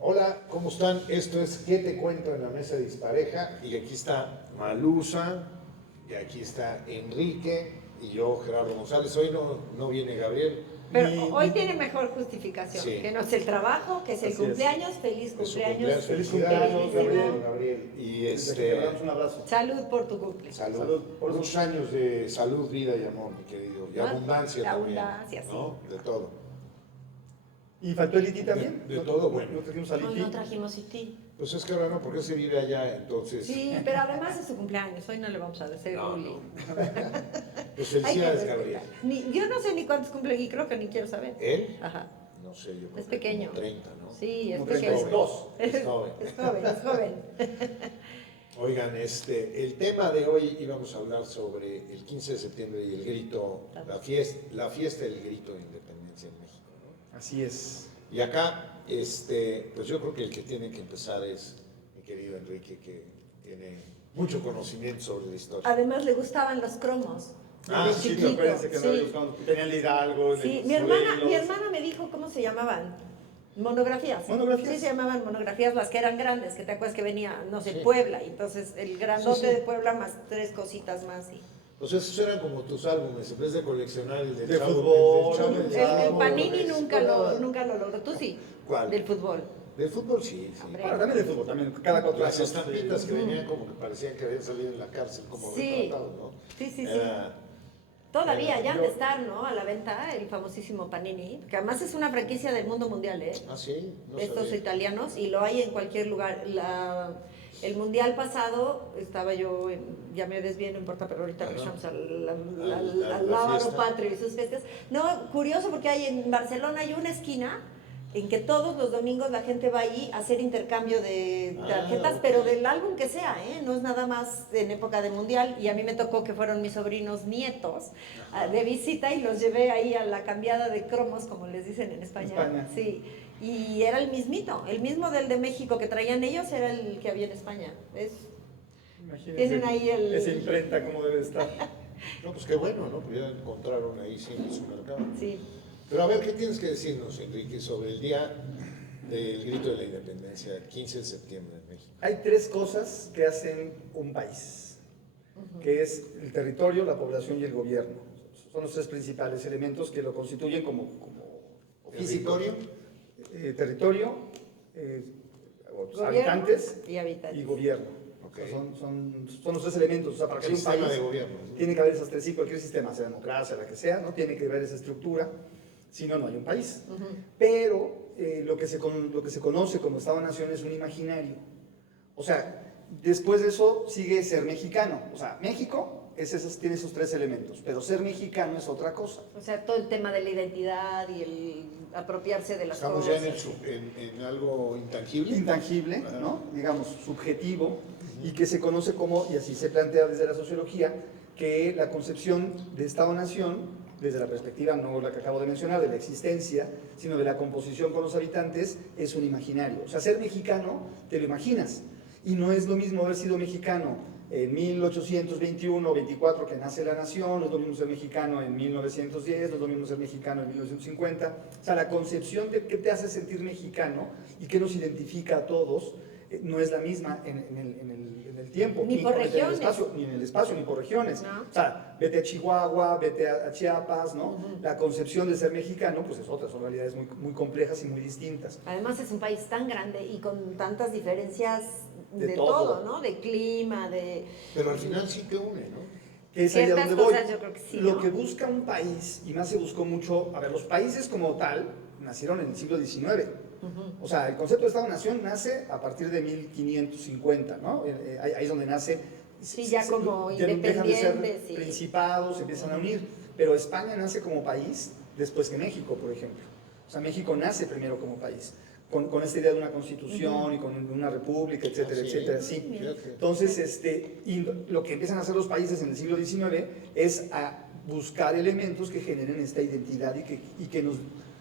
Hola, ¿cómo están? Esto es ¿Qué te cuento en la mesa dispareja? Y aquí está Malusa, y aquí está Enrique, y yo, Gerardo González. Hoy no viene Gabriel. Pero hoy tiene mejor justificación, Sí. que no es el trabajo, que es el Así cumpleaños, feliz Es su cumpleaños. Feliz felicidades, cumpleaños, Gabriel. Y Desde aquí te mandamos un abrazo. Salud por tu cumple. salud. Por Muchos años de salud, vida y amor, mi querido. Y ¿No? abundancia también. Abundancia, sí. ¿No? De todo. ¿Y faltó el Iti también? De todo, bueno. ¿No trajimos al Hoy Iti? no trajimos IT. Pues es que ahora no, porque se vive allá, entonces. Sí, pero además es su cumpleaños, hoy no le vamos a hacer No, bullying. no. Pues Hay que felicidades, respetar. Gabriel. Yo no sé ni cuántos cumple y creo que ni quiero saber. ¿Él? Ajá. No sé, yo creo Es que pequeño. como 30, ¿no? Sí, es Como pequeño. 32. Es joven. Es joven, es joven. Oigan, el tema de hoy íbamos a hablar sobre el 15 de septiembre y el grito, la fiesta del grito de independencia en México, ¿no? Así es. Y acá, pues yo creo que el que tiene que empezar es mi querido Enrique, que tiene mucho conocimiento sobre la historia. Además le gustaban los cromos. Ah, Desde sí, chiquito. acuérdense que Sí. tenían el Hidalgo, Sí, los mi modelos. hermana me dijo cómo se llamaban. Monografías. Monografías. Sí, se llamaban monografías, las que eran grandes, que te acuerdas que venía, no sé, Sí. Puebla, y entonces el grandote Sí, sí. de Puebla más 3 cositas más. Y... Pues esos eran como tus álbumes, en vez de coleccionar el del De Chavo, fútbol, el del Chavo, el el El Chavo, Panini el- nunca lo logró. Tú sí. ¿Cuál? Del fútbol. Del fútbol sí, sí. Hombre. Ahora también de fútbol, también cada 4 Las años. estampitas que venían como que parecían que habían salido en la cárcel, como Sí. retratados, ¿no? Sí, sí, sí. Era- Todavía, ya han yo- de estar, ¿no? A la venta, el famosísimo Panini, que además es una franquicia del mundo mundial, ¿eh? Ah, sí, no Estos sabía. italianos, y lo hay en cualquier lugar. El mundial pasado, estaba yo, ya me desvío, no importa, pero ahorita Ajá. regresamos A al la Lábaro fiesta. Patrio y sus fiestas. No, curioso porque hay en Barcelona hay una esquina en que todos los domingos la gente va allí a hacer intercambio de tarjetas, ok. pero del álbum que sea, ¿eh? No es nada más en época de mundial, y a mí me tocó que fueron mis sobrinos nietos de visita y los llevé ahí a la cambiada de cromos, como les dicen en España. España. Sí, y era el mismito, el mismo del de México que traían ellos era el que había en España. Imagínense Tienen ahí el- esa imprenta como debe estar. No, pues qué bueno, ¿no? Pues ya encontraron ahí sí en su mercado. Sí. Pero a ver, ¿qué tienes que decirnos, Enrique, sobre el día del grito de la independencia, el 15 de septiembre en México? Hay 3 cosas que hacen un país, que es el territorio, la población y el gobierno. Son los 3 principales elementos que lo constituyen como ¿El territorio? Territorio, Gobierno habitantes y habitantes. y gobierno. Ok. O sea, son los 3 elementos. O sea, para que haya un Sistema país, de gobierno, ¿no? tiene que haber esas 3, sí, cualquier sistema, sea democracia, la que sea, ¿no? Tiene que haber esa estructura, si no, no hay un país. Pero lo que se conoce como Estado-Nación es un imaginario. O sea, después de eso sigue ser mexicano. O sea, México tiene esos 3 elementos, pero ser mexicano es otra cosa. O sea, todo el tema de la identidad y el apropiarse de las Estamos cosas. ya en algo intangible. Intangible, Ajá. ¿no? Digamos, subjetivo, y que se conoce como, y así se plantea desde la sociología, que la concepción de Estado-Nación, desde la perspectiva, no la que acabo de mencionar, de la existencia, sino de la composición con los habitantes, es un imaginario. O sea, ser mexicano, te lo imaginas, y no es lo mismo haber sido mexicano en 1821 o 24 que nace la nación, no es lo mismo ser mexicano en 1910, no es lo mismo ser mexicano en 1950. O sea, la concepción de qué te hace sentir mexicano y qué nos identifica a todos no es la misma en el tiempo. Ni por en el regiones. espacio, ni en el espacio, ni por regiones. No. O sea, vete a Chihuahua, vete a Chiapas, ¿no? La concepción de ser mexicano, pues es otra, son realidades muy, muy complejas y muy distintas. Además es un país tan grande y con tantas diferencias De de todo. todo, ¿no? De clima, de... Pero al final sí te une, ¿no? Que es ahí a Ciertas donde voy. cosas yo creo que sí, Lo ¿no? que busca un país, y más se buscó mucho, a ver, los países como tal nacieron en el siglo XIX. O sea, el concepto de Estado-Nación nace a partir de 1550, ¿no? Ahí es donde nace. Sí, ya como ya dejan de ser independientes, sí. principados, se empiezan a unir. Pero España nace como país después que México, por ejemplo. O sea, México nace primero como país, con esta idea de una constitución y con una república, etcétera, Ah, sí. etcétera, sí. Fíjate. Entonces, y lo que empiezan a hacer los países en el siglo XIX es a buscar elementos que generen esta identidad y que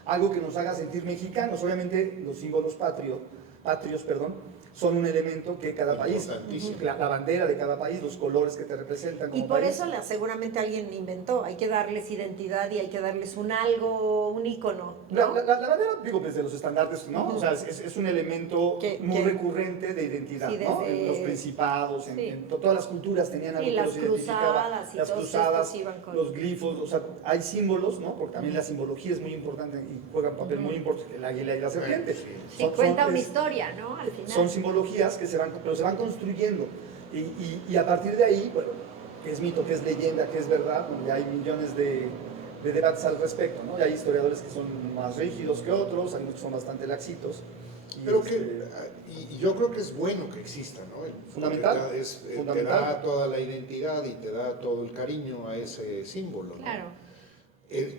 algo que nos haga sentir mexicanos. Obviamente los símbolos patrios, son un elemento que cada país, Importantísimo. la bandera de cada país, los colores que te representan como Y por país. eso seguramente alguien inventó, hay que darles identidad y hay que darles un algo, un ícono, ¿no? La bandera, digo, desde los estandartes, ¿no? O sea, es un elemento muy recurrente de identidad, sí, ¿no? desde- En los principados, sí. en todas las culturas tenían algo Y que las los identificaba. cruzadas y Las todos cruzadas, estos iban con- los glifos, o sea, hay símbolos, ¿no? Porque también la simbología es muy importante y juega un papel muy importante, el águila y la serpiente. Sí, cuenta una historia, ¿no? Al final. Son simbologías que pero se van construyendo. Y a partir de ahí, bueno, qué es mito, qué es leyenda, qué es verdad, donde hay millones de debates al respecto, ¿no? Y hay historiadores que son más rígidos que otros, hay muchos que son bastante laxitos. Pero y yo creo que es bueno que exista, ¿no? Fundamental. Te Fundamental. da toda la identidad y te da todo el cariño a ese símbolo, ¿no? Claro.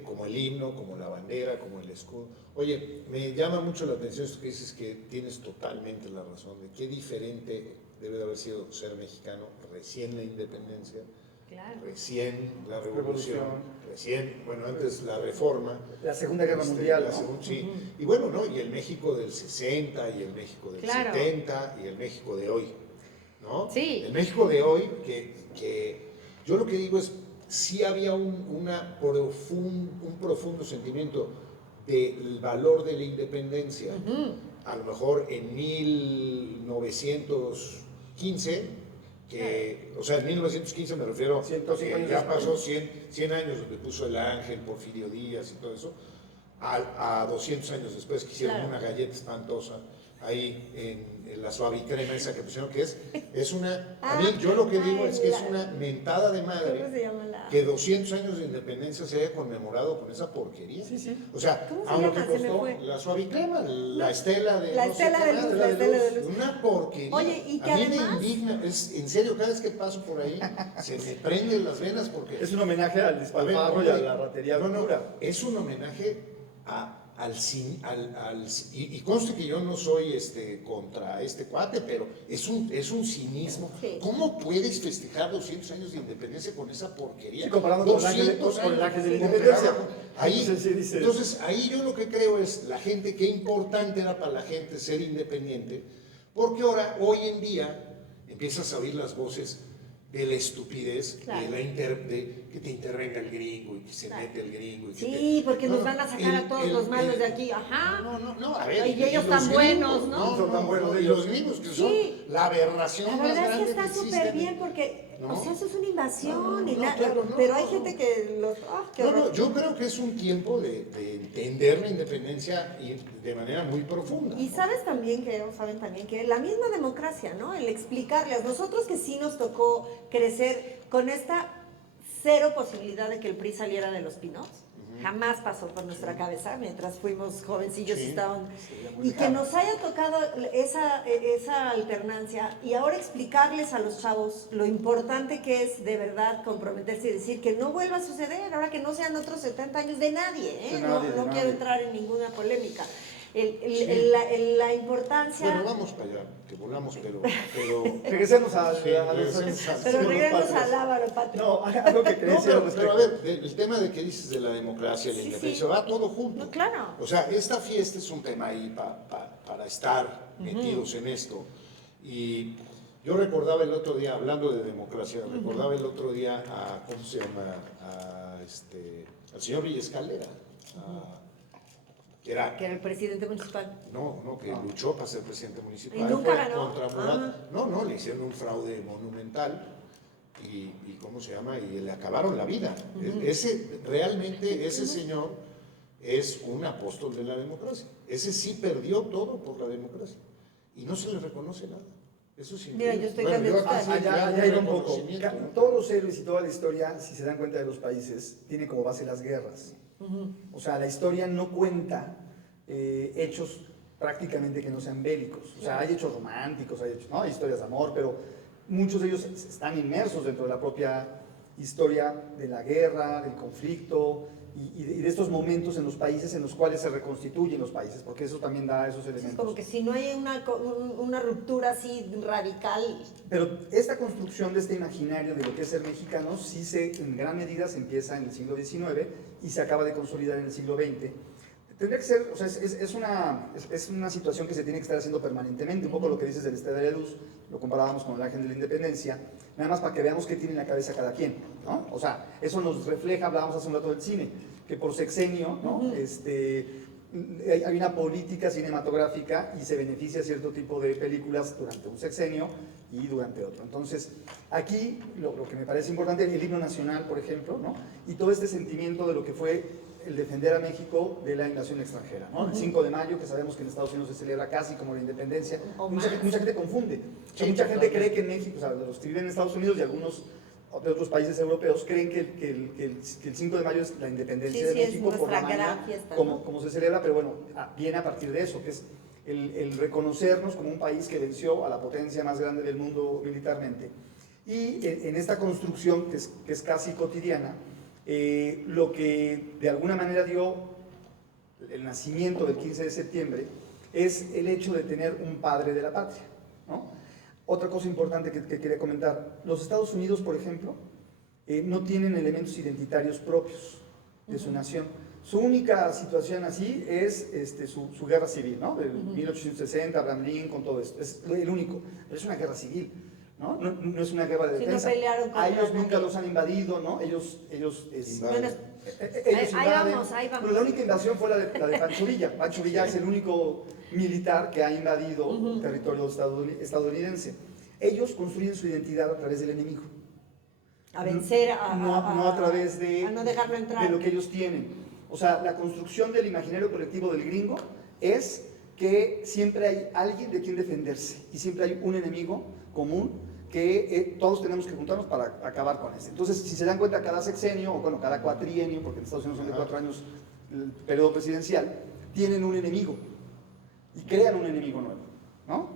Como el himno, como la bandera, como el escudo. Oye, me llama mucho la atención esto que dices, que tienes totalmente la razón, de qué diferente debe de haber sido ser mexicano recién la independencia, Claro. recién la revolución, Revolución. recién, bueno, antes la reforma. La Segunda Guerra Mundial, la ¿no? sí. Y bueno, ¿no? Y el México del 60, y el México del Claro. 70, y el México de hoy, ¿no? Sí. El México de hoy, que yo lo que digo es, sí había un profundo sentimiento del valor de la independencia. A lo mejor en 1915, o sea, en 1915 me refiero, 105 años ya después. pasó 100 años donde puso el Ángel, Porfirio Díaz y todo eso, a 200 años después que hicieron Claro. una galleta espantosa ahí en la suavicrema esa que pusieron, que es una, a mí yo lo que digo es que es una mentada de ¿Cómo se madre llama la...? que 200 años de independencia se haya conmemorado con esa porquería. Sí, sí. O sea, ¿Cómo se aunque llama? Se me costó fue. la suavicrema, la estela de La no sé estela qué de más, luz, la estela de luz. una porquería. Oye, y que a mí además- me indigna, en serio, cada vez que paso por ahí se me prenden las venas porque Es un homenaje al a ver, despilfarro y a la ratería no, pura. es un homenaje y conste que yo no soy contra este cuate, pero es un cinismo. Sí. ¿Cómo puedes festejar 200 años de independencia con esa porquería? Sí, comparando con el ángel de 200 con el ángel de la años. independencia. Ahí, Sí, dice. entonces, ahí yo lo que creo es la gente, qué importante era para la gente ser independiente, porque ahora, hoy en día, empiezas a oír las voces de la estupidez, Claro. de que te intervenga el gringo y que se Claro. mete el gringo. Y que Sí, porque nos No, van a sacar a todos los malos de aquí. Ajá. No, a ver. Y ellos los tan buenos, gringos, ¿no? Son tan buenos y ellos. los gringos que Sí. son la aberración La más verdad es grande que está existe súper en- bien porque, ¿No? o sea, eso es una invasión. No, y claro, no, pero hay no. gente que los... qué No, horror. yo creo que es un tiempo de entender la independencia de manera muy profunda. Y ¿no? sabes también que, o saben también que la misma democracia, ¿no? El explicarles, nosotros que sí nos tocó crecer con esta cero posibilidad de que el PRI saliera de los pinos, jamás pasó por nuestra cabeza mientras fuimos jovencillos y Sí, estaban... sería muy Y que lejano. nos haya tocado esa alternancia y ahora explicarles a los chavos lo importante que es de verdad comprometerse y decir que no vuelva a suceder, ahora que no sean otros 70 años de nadie, ¿eh? De nadie, no de quiero nadie. entrar en ninguna polémica. Sí. La importancia... Bueno, vamos para allá, que volamos, pero Regresemos a Sí, regresemos a- Pero los regresemos patrios. al Ávaro, Patrio. No, algo que No, quería decir al pero a respecto. ver, el tema de que dices de la democracia, la Sí, independencia, sí. va todo junto. No, claro. O sea, esta fiesta es un tema ahí para estar metidos en esto. Y yo recordaba el otro día, hablando de democracia, recordaba el otro día a, ¿cómo se llama? Al señor Villescalera, que era... Que era el presidente municipal. No, que luchó para ser presidente municipal. Y nunca Fue ganó. contra Murat. No, le hicieron un fraude monumental y ¿cómo se llama? Y le acabaron la vida. Realmente ese señor es un apóstol de la democracia. Ese sí perdió todo por la democracia y no se le reconoce nada. Eso sí. Mira, yo estoy cambiando yo aquí sí Allá ya iba un poco. reconocimiento, ¿no? Todos los héroes y toda la historia, si se dan cuenta de los países, tiene como base las guerras. O sea, la historia no cuenta hechos prácticamente que no sean bélicos. O sea, hay hechos románticos, hay hechos, ¿no? Hay historias de amor, pero muchos de ellos están inmersos dentro de la propia historia de la guerra, del conflicto y de estos momentos en los países en los cuales se reconstituyen los países, porque eso también da esos Es elementos. como que si no hay una ruptura así radical. Pero esta construcción de este imaginario de lo que es ser mexicano, sí en gran medida se empieza en el siglo XIX y se acaba de consolidar en el siglo XX. Tendría que ser, o sea, es una situación que se tiene que estar haciendo permanentemente, un poco lo que dices del Estado de la Luz, lo comparábamos con el Ángel de la Independencia, nada más para que veamos qué tiene en la cabeza cada quien, ¿no? O sea, eso nos refleja, hablábamos hace un rato del cine, que por sexenio, ¿no? Hay una política cinematográfica y se beneficia cierto tipo de películas durante un sexenio y durante otro. Entonces, aquí lo que me parece importante es el himno nacional, por ejemplo, ¿no? Y todo este sentimiento de lo que fue el defender a México de la invasión extranjera, ¿no? El 5 de mayo, que sabemos que en Estados Unidos se celebra casi como la independencia, mucha gente confunde. O sea, mucha gente cree que en México, o sea, los que viven en Estados Unidos y algunos de otros países europeos creen que el 5 de mayo es la independencia de México por la manera fiesta, como se celebra, pero bueno, viene a partir de eso, que es el reconocernos como un país que venció a la potencia más grande del mundo militarmente. Y en esta construcción, que es casi cotidiana, lo que de alguna manera dio el nacimiento del 15 de septiembre es el hecho de tener un padre de la patria, ¿no? Otra cosa importante que quería comentar, los Estados Unidos, por ejemplo, no tienen elementos identitarios propios de su nación. Su única situación así es su guerra civil, ¿no? De 1860, Abraham Lincoln, todo esto. Es el único, pero es una guerra civil. ¿No? No es una guerra de defensa. No pelearon a ellos nadie. nunca los han invadido, ¿no? Ellos Invaden. Ahí vamos. Pero la única invasión fue la de Pancho Villa. Pancho Villa es el único militar que ha invadido el territorio estadounidense. Ellos construyen su identidad a través del enemigo. A vencer, no a través a no dejarlo entrar. de lo que ellos tienen. O sea, la construcción del imaginario colectivo del gringo es que siempre hay alguien de quien defenderse y siempre hay un enemigo común que todos tenemos que juntarnos para acabar con este. Entonces, si se dan cuenta, cada sexenio, o bueno, cada cuatrienio, porque en Estados Unidos son de 4 años el periodo presidencial, tienen un enemigo y crean un enemigo nuevo, ¿no?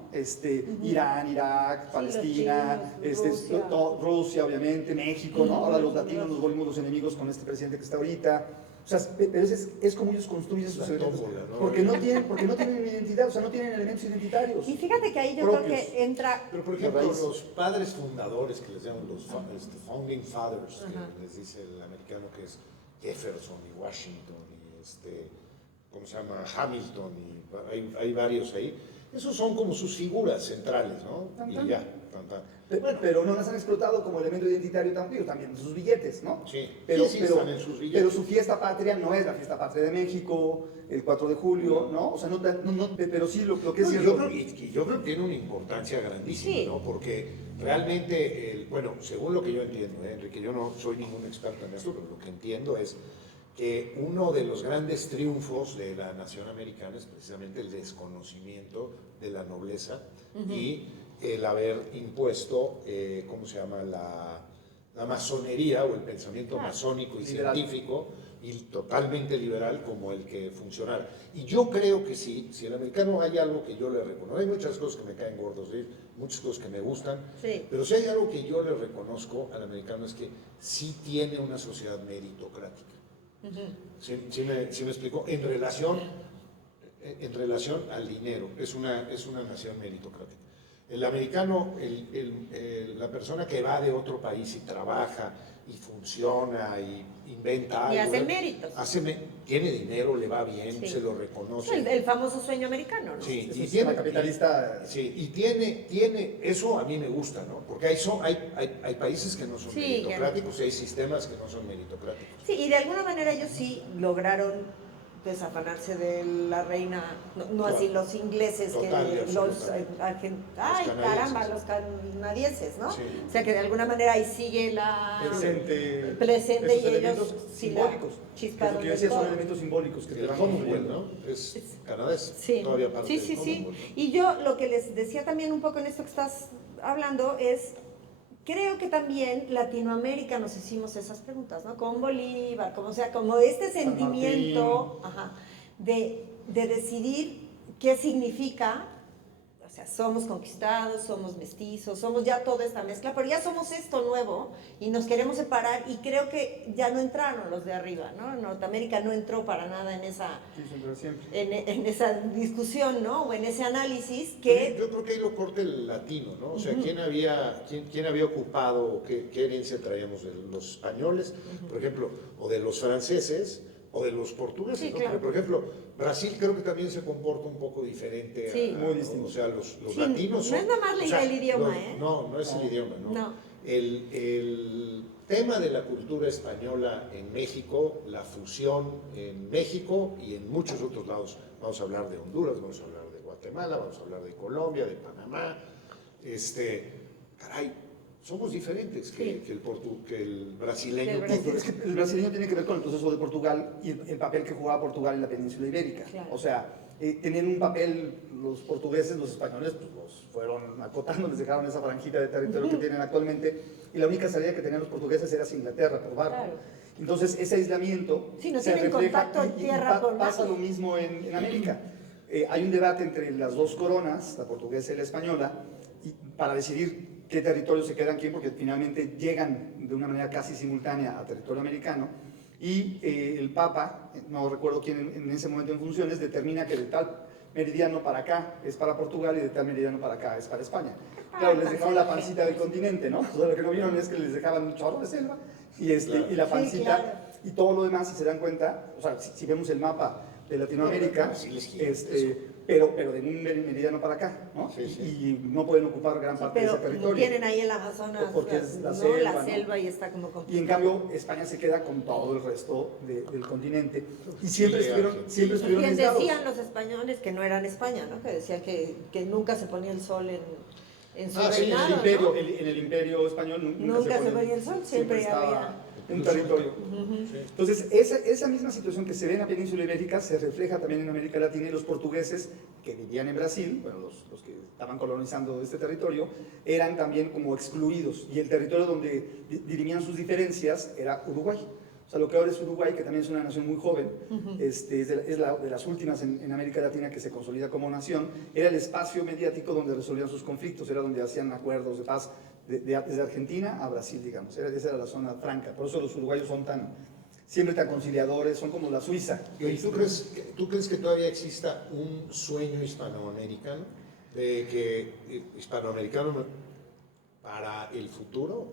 Irán, Irak, Palestina, Rusia. Rusia, obviamente, México, ¿no? Ahora los latinos nos volvimos los enemigos con este presidente que está ahorita. O sea, pero es como ellos construyen sus elementos, ¿no? porque no tienen identidad, o sea, no tienen elementos identitarios. Y fíjate que ahí yo propios. creo que entra... Pero por ejemplo, los padres fundadores, que les llaman los founding fathers, que les dice el americano, que es Jefferson y Washington y ¿cómo se llama? Hamilton, y hay varios ahí. Esos son como sus figuras centrales, ¿no? Y ya, Bueno, pero no las han explotado como elemento identitario también sus billetes, ¿no? Sí, pero están en sus billetes. pero su fiesta patria no es la fiesta patria de México, el 4 de julio, ¿no? O sea, pero sí lo que es cierto. Yo creo que tiene una importancia grandísima, Sí. ¿no? Porque realmente, bueno, según lo que yo entiendo, Enrique, yo no soy ningún experto en esto, pero lo que entiendo es que uno de los grandes triunfos de la nación americana es precisamente el desconocimiento de la nobleza y el haber impuesto, ¿cómo se llama?, la masonería o el pensamiento masónico y liberal, científico y totalmente liberal como el que funcionara. Y yo creo que sí, si el americano hay algo que yo le reconozco, hay muchas cosas que me caen gordos, ¿sí? Muchas cosas que me gustan, Sí. pero si hay algo que yo le reconozco al americano es que sí tiene una sociedad meritocrática. ¿Sí me explico? En relación al dinero, es una nación meritocrática. El americano, la persona que va de otro país y trabaja y funciona y inventa algo, Y hace méritos. Tiene dinero, le va bien, Sí. se lo reconoce. El famoso sueño americano, ¿no? Sí, Es y un tiene sistema capitalista. Sí, y tiene, eso a mí me gusta, ¿no? Porque hay países que no son Sí, meritocráticos y hay sistemas que no son meritocráticos. Sí, y de alguna manera ellos sí lograron desafanarse de la reina, no así los ingleses, Total, que y los absolutamente. ay, Los caramba, canadienses. los canadienses, ¿no? Sí. O sea que de alguna manera ahí sigue presente esos y elementos ellos sí simbólicos. la Que es chisparon lo que yo de decía, son todo. elementos simbólicos que te El van Commonwealth, construyendo. ¿no? Es canadés, Sí, todavía parte sí, del sí, sí. Commonwealth. Y yo lo que les decía también un poco en esto que estás hablando es, creo que también Latinoamérica nos hicimos esas preguntas, ¿no? Con Bolívar, como sea, como este San sentimiento de decidir qué significa, o sea, somos conquistados, somos mestizos, somos ya toda esta mezcla, pero ya somos esto nuevo y nos queremos separar y creo que ya no entraron los de arriba, ¿no? Norteamérica no entró para nada en esa Sí, siempre. en esa discusión, ¿no? O en ese análisis que... Yo creo que ahí lo corta el latino, ¿no? O sea, ¿quién había ocupado, qué herencia traíamos de los españoles, por ejemplo, o de los franceses? o de los portugueses, Sí, ¿no? claro. Porque, por ejemplo, Brasil creo que también se comporta un poco diferente. Sí. Muy distinto. O sea, los Sí, latinos no es nada más o sea, el idioma, No es el idioma, ¿no? No. El tema de la cultura española en México, la fusión en México y en muchos otros lados. Vamos a hablar de Honduras, vamos a hablar de Guatemala, vamos a hablar de Colombia, de Panamá. Caray, somos diferentes Sí. que el brasileño. Que el Sí, es que el brasileño tiene que ver con el proceso de Portugal y el papel que jugaba Portugal en la península ibérica. Claro. O sea, tenían un papel, los portugueses, los españoles, pues los fueron acotando, les dejaron esa franjita de territorio que tienen actualmente, y la única salida que tenían los portugueses era hacia Inglaterra, por barco. Claro. Entonces, ese aislamiento Sí, no se tienen refleja contacto tierra por pasa nadie. lo mismo en América. Hay un debate entre las dos coronas, la portuguesa y la española, para decidir qué territorios se quedan quién, porque finalmente llegan de una manera casi simultánea a territorio americano, y el Papa, no recuerdo quién en ese momento en funciones, determina que de tal meridiano para acá es para Portugal y de tal meridiano para acá es para España. Claro, les dejaron la pancita del continente, ¿no? O sea, lo que no vieron es que les dejaban un chorro de selva y, Claro. y la Sí, pancita claro. y todo lo demás, si se dan cuenta, o sea, si vemos el mapa de Latinoamérica, Brasil es gigante, eso. pero de un meridiano para acá, ¿no? Sí, sí. Y no pueden ocupar gran parte de Pero ese territorio. tienen ahí el Amazonas, Porque es la ¿no? selva, la ¿no? selva y está como Y en complicado. cambio, España se queda con todo el resto del continente. Y siempre Sí, estuvieron Bien aislados. decían los españoles que no eran España, ¿no? Que decían que nunca se ponía el sol en su Sí, reinado, En el imperio, ¿no? en el imperio español Nunca se ponía el sol, siempre estaba había un territorio. Sí. Entonces, esa misma situación que se ve en la península ibérica se refleja también en América Latina, y los portugueses que vivían en Brasil, bueno, los que estaban colonizando este territorio, eran también como excluidos, y el territorio donde dirimían sus diferencias era Uruguay. O sea, lo que ahora es Uruguay, que también es una nación muy joven, es de las últimas en América Latina que se consolida como nación, era el espacio mediático donde resolvían sus conflictos, era donde hacían acuerdos de paz desde Argentina a Brasil, digamos. Esa era la zona franca. Por eso los uruguayos son siempre tan conciliadores, son como la Suiza. ¿Y tú crees que todavía exista un sueño hispanoamericano para el futuro?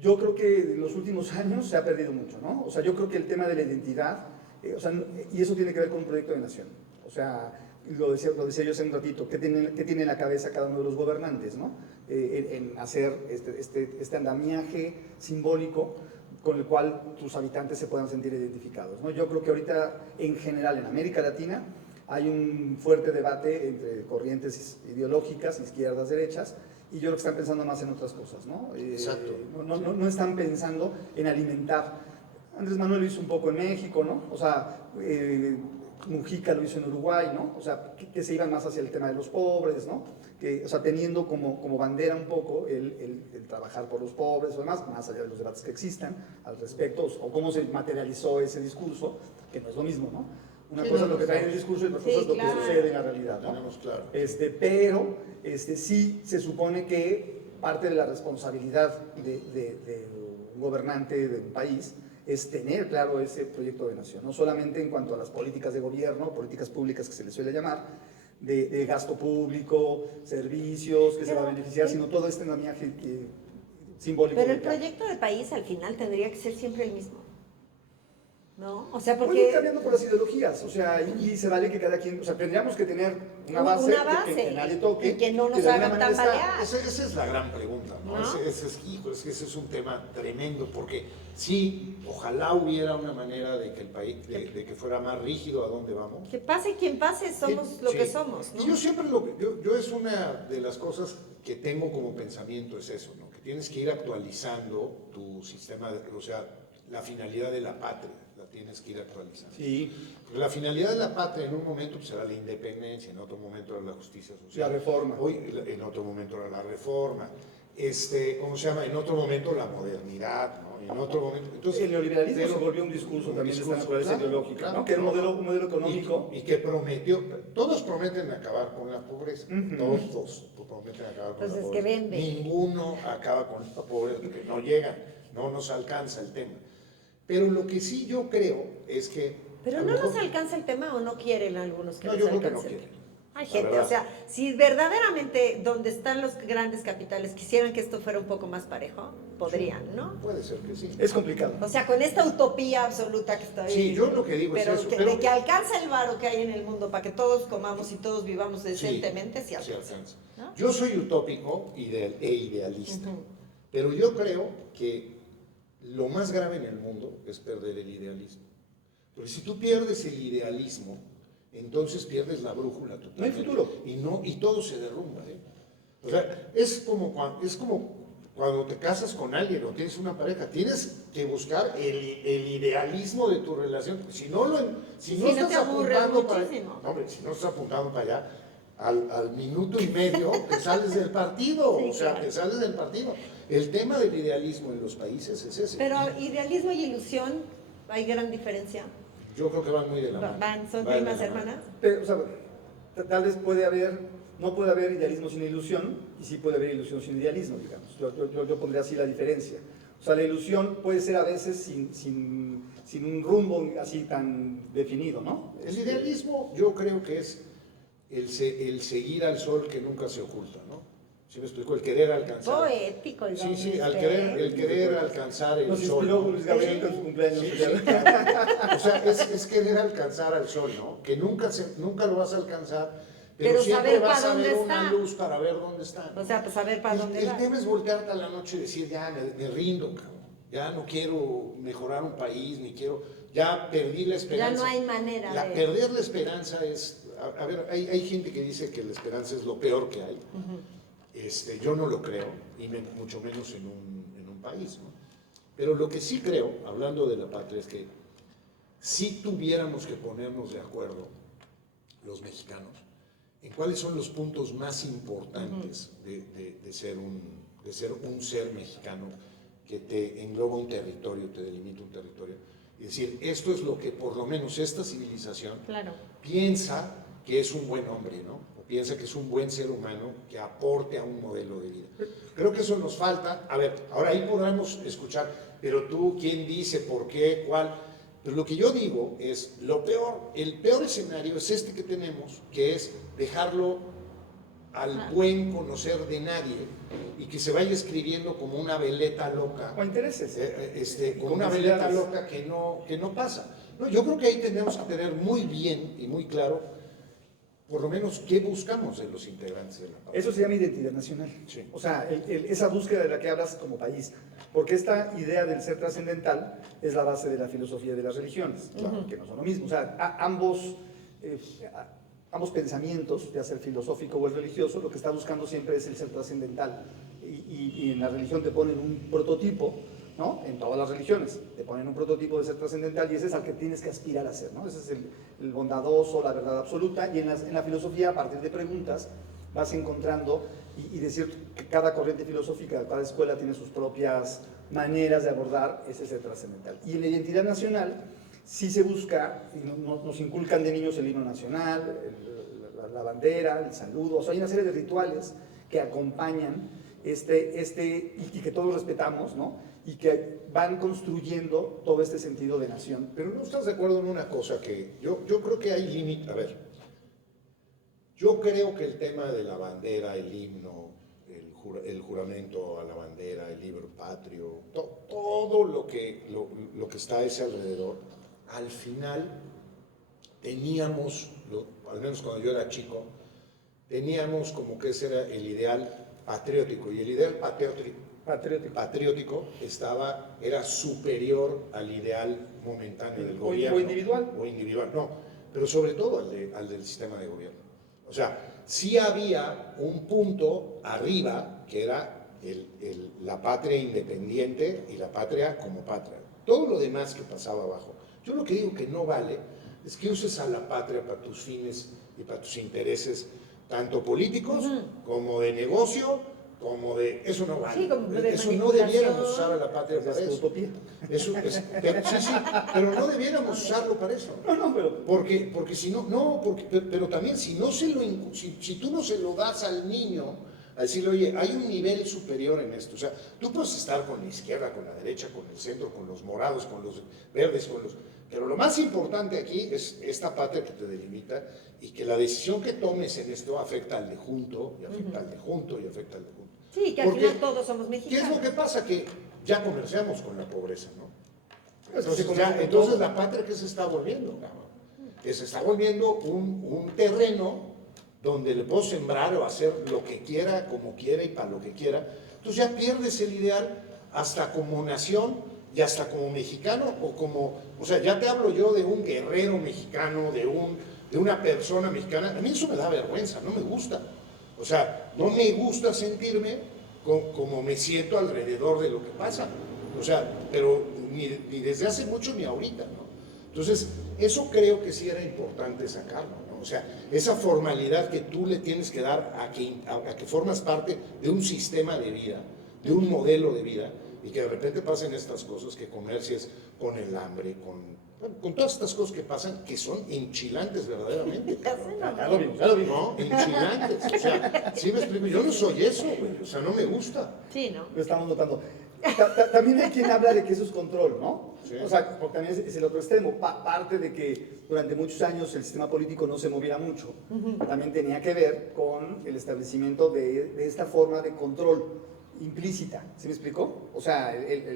Yo creo que en los últimos años se ha perdido mucho, ¿no? O sea, yo creo que el tema de la identidad, y eso tiene que ver con un proyecto de nación. O sea, lo decía yo hace un ratito, ¿qué tiene en la cabeza cada uno de los gobernantes, ¿no? En hacer este andamiaje simbólico con el cual tus habitantes se puedan sentir identificados, ¿no? Yo creo que ahorita, en general, en América Latina, hay un fuerte debate entre corrientes ideológicas, izquierdas, derechas, y yo creo que están pensando más en otras cosas, ¿no? Exacto. No están pensando en alimentar. Andrés Manuel lo hizo un poco en México, ¿no? O sea, Mujica lo hizo en Uruguay, ¿no? O sea, que se iban más hacia el tema de los pobres, ¿no? O sea, teniendo como bandera un poco el trabajar por los pobres o demás, más allá de los debates que existan al respecto, o cómo se materializó ese discurso, que no es lo mismo, ¿no? Una cosa es lo que trae en el discurso y otra cosa es lo que sucede en la realidad, ¿no? Tenemos claro. Pero sí se supone que parte de la responsabilidad de un gobernante de un país es tener claro ese proyecto de nación, no solamente en cuanto a las políticas de gobierno, políticas públicas que se les suele llamar, de gasto público, servicios que se va a beneficiar, sino todo este andamiaje simbólico. Pero el proyecto de país al final tendría que ser siempre el mismo, ¿no? O sea, Puede ir porque cambiando por las ideologías, o sea, y se vale que cada quien, o sea, tendríamos que tener una base, que nadie toque, y que no nos de alguna hagan manera está. tambalear. Esa es la gran pregunta, ¿no? ¿No? Ese es un tema tremendo, porque sí, ojalá hubiera una manera de que el país, de que fuera más rígido a dónde vamos. que pase quien pase, somos Sí, lo sí. que somos, ¿no? Y yo siempre yo es una de las cosas que tengo como pensamiento, es eso, ¿no? Que tienes que ir actualizando tu sistema, o sea, la finalidad de la patria, la tienes que ir actualizando. Sí, Porque la finalidad de la patria en un momento pues, era la independencia, en otro momento era la justicia social. la reforma. Hoy, en otro momento era la reforma. ¿Cómo se llama? En otro momento la modernidad, ¿no? En otro momento. Entonces, El neoliberalismo pero- se volvió un discurso también de esta naturaleza claro, ideológica, claro, ¿no? Que era un claro. modelo económico. Y que prometió, todos prometen acabar con la pobreza, todos prometen acabar con Pues la es que pobreza. vende. Ninguno acaba con la pobreza porque no llega, no nos alcanza el tema. Pero lo que sí yo creo es que... Pero a lo no nos mejor- alcanza el tema o no quieren algunos que No, les yo creo que no alcance el quieren. tema. Hay La gente, verdad. o sea, si verdaderamente donde están los grandes capitales quisieran que esto fuera un poco más parejo, podrían, ¿no? Puede ser que sí. Es complicado. O sea, con esta utopía absoluta que estoy... Sí, yo lo que digo es pero eso, que, pero- de que alcanza el varo que hay en el mundo para que todos comamos y todos vivamos Sí, decentemente, sí sí alcanza. alcanza. ¿No? Yo soy utópico e idealista, Ujú. pero yo creo que lo más grave en el mundo es perder el idealismo. Porque si tú pierdes el idealismo, entonces pierdes la brújula totalmente. No hay futuro. Y todo se derrumba. ¿Eh? O sea, es como cuando te casas con alguien o tienes una pareja, tienes que buscar el idealismo de tu relación. Si no, si no no estás te aburres apuntando para, muchísimo. no, hombre, si no estás apuntando para allá, al minuto y medio te sales del partido. Sí, o sea, claro. te sales del partido. El tema del idealismo en los países es ese. Pero idealismo y ilusión, hay gran diferencia. Yo creo que van muy de la mano. Son Van de primas la mano. hermanas. Pero, o sea, tal vez no puede haber idealismo sin ilusión, y sí puede haber ilusión sin idealismo, digamos. Yo pondría así la diferencia. O sea, la ilusión puede ser a veces sin un rumbo así tan definido, ¿no? El idealismo yo creo que es el seguir al sol que nunca se oculta, ¿no? ¿Sí me explico? El querer alcanzar. Poético, el Sí, sí, don el querer alcanzar el Nos sol. inspiró ¿no? Luis Gabriel con su cumpleaños. Sí, sí, claro. O sea, es querer alcanzar al sol, ¿no? Que nunca lo vas a alcanzar, pero siempre saber vas para a ver dónde una está. luz para ver dónde está. ¿no? O sea, pues saber para dónde El va. tema es voltearte a la noche y decir, ya me rindo, cabrón. Ya no quiero mejorar un país, ni quiero, ya perdí la esperanza. Ya no hay manera de... Perder la esperanza es, a ver, hay gente que dice que la esperanza es lo peor que hay. Yo no lo creo, y mucho menos en un país, ¿no? Pero lo que sí creo, hablando de la patria, es que si tuviéramos que ponernos de acuerdo, los mexicanos, en cuáles son los puntos más importantes de ser un ser mexicano que te engloba un territorio, te delimita un territorio. Es decir, esto es lo que por lo menos esta civilización Claro. piensa que es un buen hombre, ¿no? O piensa que es un buen ser humano que aporte a un modelo de vida. Creo que eso nos falta. A ver, ahora ahí podremos escuchar, pero tú, ¿quién dice, por qué, cuál? Pero lo que yo digo es, el peor escenario es este que tenemos, que es dejarlo al buen conocer de nadie y que se vaya escribiendo como una veleta loca. O intereses. Como una veleta loca que no pasa. No, yo creo que ahí tenemos que tener muy bien y muy claro, por lo menos, qué buscamos de los integrantes de la patria. Eso se llama identidad nacional. Sí. O sea, esa búsqueda de la que hablas como país. Porque esta idea del ser trascendental es la base de la filosofía de las religiones, claro, que no son lo mismo. O sea, ambos pensamientos, ya sea el filosófico o el religioso, lo que está buscando siempre es el ser trascendental. Y en la religión te ponen un prototipo, ¿no? En todas las religiones te ponen un prototipo de ser trascendental y ese es al que tienes que aspirar a ser, ¿no? Ese es el bondadoso, la verdad absoluta. Y en la filosofía, a partir de preguntas, vas encontrando y decir que cada corriente filosófica, cada escuela tiene sus propias maneras de abordar ese ser trascendental. Y en la identidad nacional sí se busca, y nos inculcan de niños el himno nacional, la bandera, el saludo, o sea, hay una serie de rituales que acompañan y que todos respetamos, ¿no? Y que van construyendo todo este sentido de nación. Pero no estás de acuerdo en una cosa que yo creo que hay límite. A ver, yo creo que el tema de la bandera, el himno, el juramento a la bandera, el libro patrio, todo lo que está a ese alrededor, al final teníamos, al menos cuando yo era chico, teníamos como que ese era el ideal patriótico, y el ideal patriótico era superior al ideal momentáneo del gobierno. ¿O individual? O individual, no, pero sobre todo al del sistema de gobierno. O sea, sí había un punto arriba que era la patria independiente y la patria como patria. Todo lo demás que pasaba abajo. Yo lo que digo que no vale es que uses a la patria para tus fines y para tus intereses, tanto políticos como de negocio, como de... Eso no vale. Sí, como de eso no manipulación. debiéramos usar a la patria para Es eso. utopía. Sí, pero no debiéramos usarlo para eso. No, pero... Porque si pero también si tú no se lo das al niño, a decirle, oye, hay un nivel superior en esto. O sea, tú puedes estar con la izquierda, con la derecha, con el centro, con los morados, con los verdes, Pero lo más importante aquí es esta patria que te delimita y que la decisión que tomes en esto afecta al de junto, y afecta al de junto, y afecta al de junto. Sí, que al Porque, final todos somos ¿qué es mexicanos. lo que pasa? Que ya comerciamos con la pobreza, ¿no? Entonces, Entonces la patria, ¿qué se está volviendo, cabrón? Que se está volviendo un terreno donde le puedo sembrar o hacer lo que quiera, como quiera y para lo que quiera. Entonces ya pierdes el ideal hasta como nación y hasta como mexicano o sea, ya te hablo yo de un guerrero mexicano, de una persona mexicana. A mí eso me da vergüenza, no me gusta. O sea, no me gusta sentirme como me siento alrededor de lo que pasa. O sea, pero ni desde hace mucho ni ahorita, ¿no? Entonces, eso creo que sí era importante sacarlo, ¿no? O sea, esa formalidad que tú le tienes que dar a que formas parte de un sistema de vida, de un modelo de vida, y que de repente pasen estas cosas, que comercies con el hambre, con todas estas cosas que pasan, que son enchilantes verdaderamente. Ya lo vimos, ya lo vimos. No, enchilantes. O sea, sí me explico, yo no soy eso, güey. O sea, no me gusta. Sí, ¿no? Lo estamos notando. También hay quien habla de que eso es control, ¿no? Sí. O sea, porque también es el otro extremo. Parte de que durante muchos años el sistema político no se moviera mucho, también tenía que ver con el establecimiento de esta forma de control implícita. ¿Sí me explicó? O sea,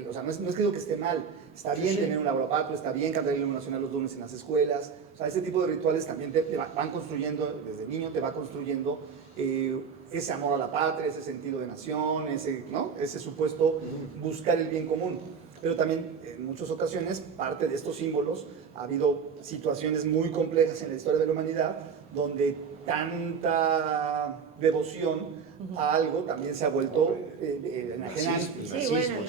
o sea no es que digo que esté mal. Está bien tener un laboratorio, está bien cantar el himno nacional los lunes en las escuelas. O sea, ese tipo de rituales también te van construyendo, desde niño te va construyendo ese amor a la patria, ese sentido de nación, ese supuesto buscar el bien común. Pero también en muchas ocasiones parte de estos símbolos ha habido situaciones muy complejas en la historia de la humanidad donde tanta devoción a algo también se ha vuelto enajenante. Sí, bueno,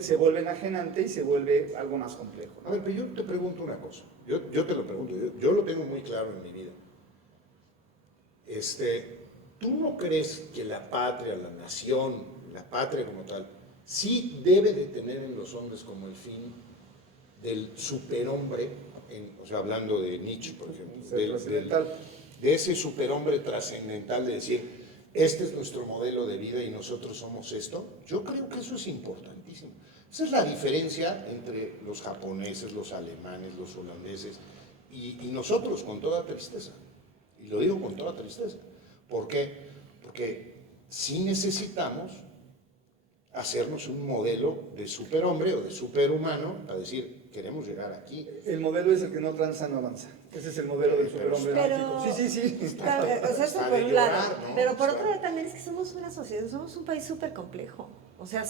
Se vuelve enajenante y se vuelve algo más complejo, ¿no? A ver, pero yo te pregunto una cosa. Yo te lo pregunto, yo lo tengo muy claro en mi vida. ¿Tú no crees que la patria, la nación, la patria como tal, sí debe de tener en los hombres como el fin del superhombre, o sea, hablando de Nietzsche, por ejemplo, de ese superhombre trascendental de decir, este es nuestro modelo de vida y nosotros somos esto? Yo creo que eso es importantísimo. Esa es la diferencia entre los japoneses, los alemanes, los holandeses y nosotros, con toda tristeza. Y lo digo con toda tristeza. ¿Por qué? Porque sí necesitamos hacernos un modelo de superhombre o de superhumano para decir, queremos llegar aquí. El modelo es el que no tranza, no avanza. Ese es el modelo del superhombre mágico. Sí. O sea, eso por un lado. Pero por otro lado también es que somos una sociedad, somos un país súper complejo. O sea,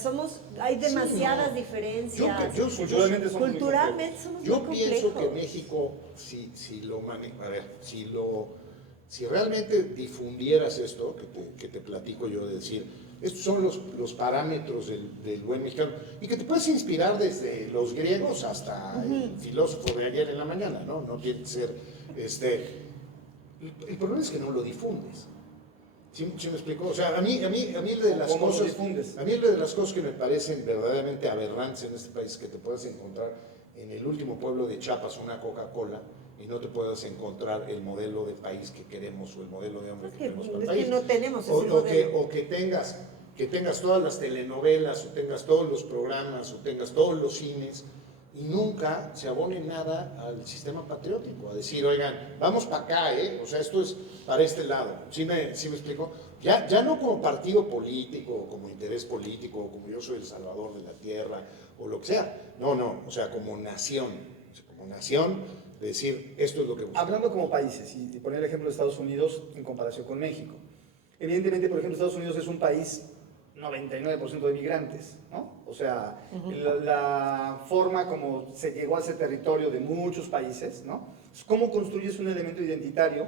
hay demasiadas diferencias. Culturalmente somos muy complejos. Yo pienso que México, si realmente difundieras esto, que te platico yo, de decir, estos son los parámetros del buen mexicano, y que te puedes inspirar desde los griegos hasta el filósofo de ayer en la mañana, ¿no? No tiene que ser, el problema es que no lo difundes. ¿Sí me explico? O sea, a mí de las cosas que me parecen verdaderamente aberrantes en este país es que te puedas encontrar en el último pueblo de Chiapas una Coca-Cola y no te puedas encontrar el modelo de país que queremos o el modelo de hombre que queremos para el país. Que no tenemos ese modelo. O que tengas todas las telenovelas, o tengas todos los programas, o tengas todos los cines, y nunca se abone nada al sistema patriótico, a decir, oigan, vamos para acá, o sea, esto es para este lado. ¿Sí me explico? Ya no como partido político, o como interés político, o como yo soy el salvador de la tierra, o lo que sea. No, o sea, como nación. O sea, como nación, de decir, esto es lo que buscamos. Hablando como países, y poner el ejemplo de Estados Unidos en comparación con México. Evidentemente, por ejemplo, Estados Unidos es un país 99% de migrantes, ¿no? O sea, la forma como se llegó a ese territorio de muchos países, ¿no? ¿Cómo construyes un elemento identitario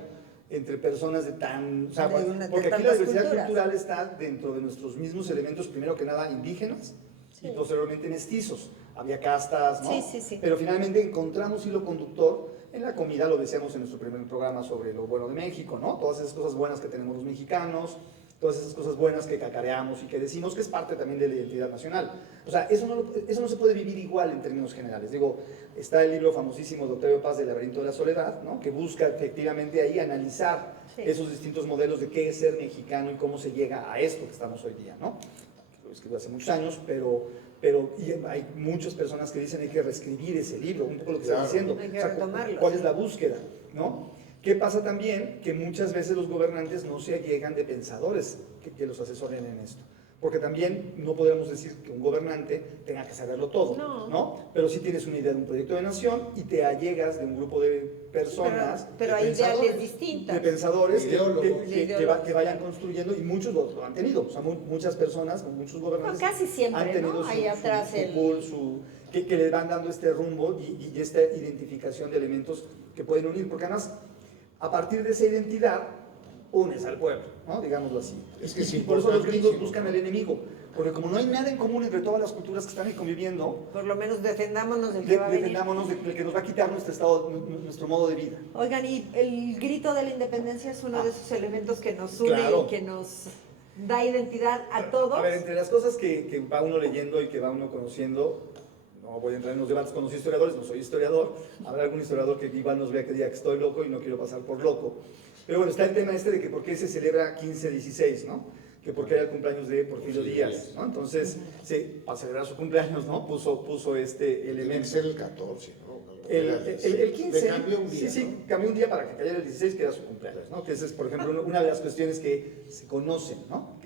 entre personas de tan... O sea, porque aquí la diversidad cultural está dentro de nuestros mismos elementos, primero que nada indígenas, y posteriormente mestizos. Había castas, ¿no? Sí. Pero finalmente encontramos hilo conductor en la comida, lo decíamos en nuestro primer programa sobre lo bueno de México, ¿no? Todas esas cosas buenas que tenemos los mexicanos, todas esas cosas buenas que cacareamos y que decimos que es parte también de la identidad nacional. O sea, eso no se puede vivir igual en términos generales. Digo, está el libro famosísimo de Octavio Paz, del laberinto de la soledad, ¿no? Que busca efectivamente ahí analizar esos distintos modelos de qué es ser mexicano y cómo se llega a esto que estamos hoy día, ¿no? lo escribió hace muchos años, pero y hay muchas personas que dicen hay que reescribir ese libro, un poco lo que está diciendo. Hay que retomarlo. ¿Cuál es la búsqueda? ¿No? ¿Qué pasa también? Que muchas veces los gobernantes no se allegan de pensadores que los asesoren en esto. Porque también no podemos decir que un gobernante tenga que saberlo todo, ¿no? Pero si tienes una idea de un proyecto de nación y te allegas de un grupo de personas, pero hay ideales distintas. de pensadores Ideólogos. que vayan construyendo, y muchos lo han tenido. O sea, muchas personas, muchos gobernantes No, casi siempre, han tenido ¿no? Ahí atrás que le van dando este rumbo y esta identificación de elementos que pueden unir. Porque además, a partir de esa identidad, unes al pueblo, ¿no? Digámoslo así. Es que es y por eso los gringos importantísimo. buscan al enemigo, porque como no hay nada en común entre todas las culturas que están ahí conviviendo, Por lo menos defendámonos del que va a venir. defendámonos del que nos va a quitar nuestro estado, nuestro modo de vida. Oigan, y el grito de la independencia es uno de esos elementos que nos une Claro. y que nos da identidad a todos. A ver, entre las cosas que va uno leyendo y que va uno conociendo, no voy a entrar en los debates con los historiadores, no soy historiador, habrá algún historiador que igual nos vea que diga que estoy loco y no quiero pasar por loco. Pero bueno, está el tema este de que por qué se celebra 15-16, ¿no? Que porque era el cumpleaños de Porfirio Díaz, ¿no? Entonces, para celebrar su cumpleaños, ¿no? Puso este Debe elemento. ser el 14, ¿no? El 15, Le cambió un día, sí, ¿no? cambió un día para que cayera el 16, que era su cumpleaños, ¿no? Que esa es, por ejemplo, una de las cuestiones que se conocen, ¿no?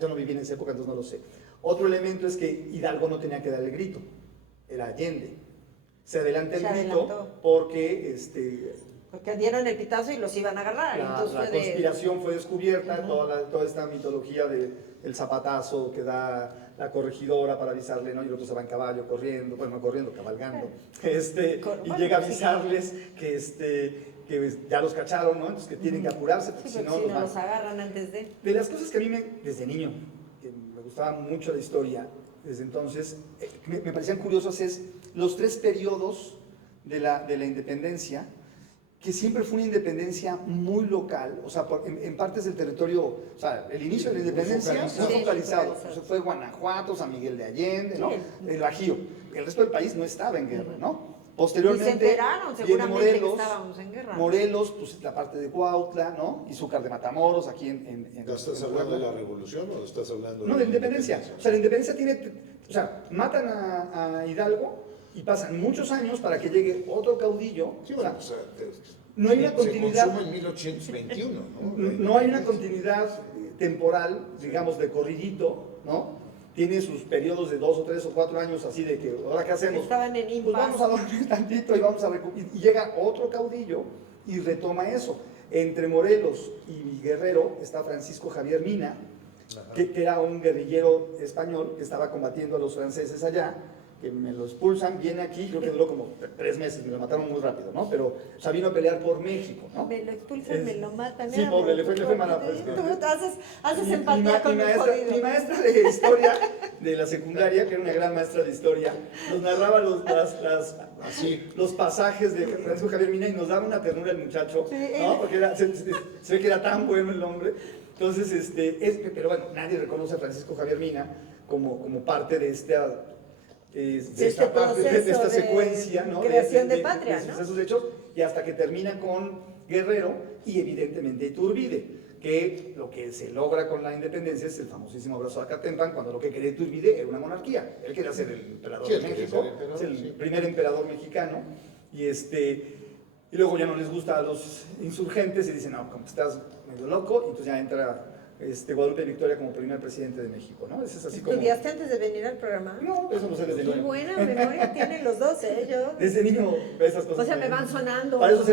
Yo no viví en esa época, entonces no lo sé. Otro elemento es que Hidalgo no tenía que dar el grito, era Allende. Se adelanta el grito porque Porque dieron el pitazo y los iban a agarrar. Entonces la conspiración fue descubierta, toda esta mitología del zapatazo que da la corregidora para avisarle, ¿no? Y el otro se va en caballo corriendo, bueno, no corriendo, cabalgando, y llega a avisarles que ya los cacharon, ¿no? Entonces que tienen que apurarse, porque Sí, si no porque si no van. los agarran antes de... De las cosas que a mí desde niño, que me gustaba mucho la historia, desde entonces, me parecían curiosas es los 3 periodos de la independencia, que siempre fue una independencia muy local, o sea, en partes del territorio, o sea, el inicio de la independencia fue focalizado, o sea, fue Guanajuato, San Miguel de Allende, ¿no? El Bajío. El resto del país no estaba en guerra, ¿no? Posteriormente, y se enteraron viene seguramente Morelos, que estábamos en guerra. Morelos, pues la parte de Cuautla, ¿no? Izúcar de Matamoros, aquí en ¿Ya estás hablando de la revolución o estás hablando No, de la independencia. O sea, la independencia o sea, matan a Hidalgo y pasan muchos años para que llegue otro caudillo. Sí, bueno, o sea, no hay una continuidad. Se consuma en 1821, ¿no? No hay una continuidad temporal, digamos, de corridito, ¿no? Tiene sus periodos de 2 o 3 o 4 años así de que, ¿ahora qué hacemos? Estaban en Pues impasse. vamos a dormir tantito y vamos a y llega otro caudillo y retoma eso. Entre Morelos y Guerrero está Francisco Javier Mina, que era un guerrillero español que estaba combatiendo a los franceses allá, que me lo expulsan, viene aquí, creo que duró como 3 meses, me lo mataron muy rápido, ¿no? Pero o sea, vino a pelear por México, ¿no? Me lo expulsan, me lo matan. Sí, pobre, le fue mala. Tú haces empatía con el jodido. Mi maestra de historia de la secundaria, que era una gran maestra de historia, nos narraba los pasajes de Francisco Javier Mina y nos daba una ternura el muchacho, ¿no? Porque se ve que era tan bueno el hombre. Entonces, pero bueno, nadie reconoce a Francisco Javier Mina como parte de esta secuencia, ¿no? Creación de patria, de ¿no? sucesos hechos, y hasta que termina con Guerrero y evidentemente Iturbide, que lo que se logra con la independencia es el famosísimo abrazo a Acatempan, cuando lo que quería Iturbide era una monarquía. Él quería ser el emperador de México, es el primer emperador mexicano, y luego ya no les gusta a los insurgentes y dicen, no, como estás medio loco, y entonces ya entra Guadalupe Victoria como primer presidente de México, ¿no? Eso es así como... ¿Estudiaste antes de venir al programa? No, eso no sé desde Qué niño. buena memoria tienen los dos, ¿eh? Yo... Desde niño esas cosas. O sea, me van sonando. Para eso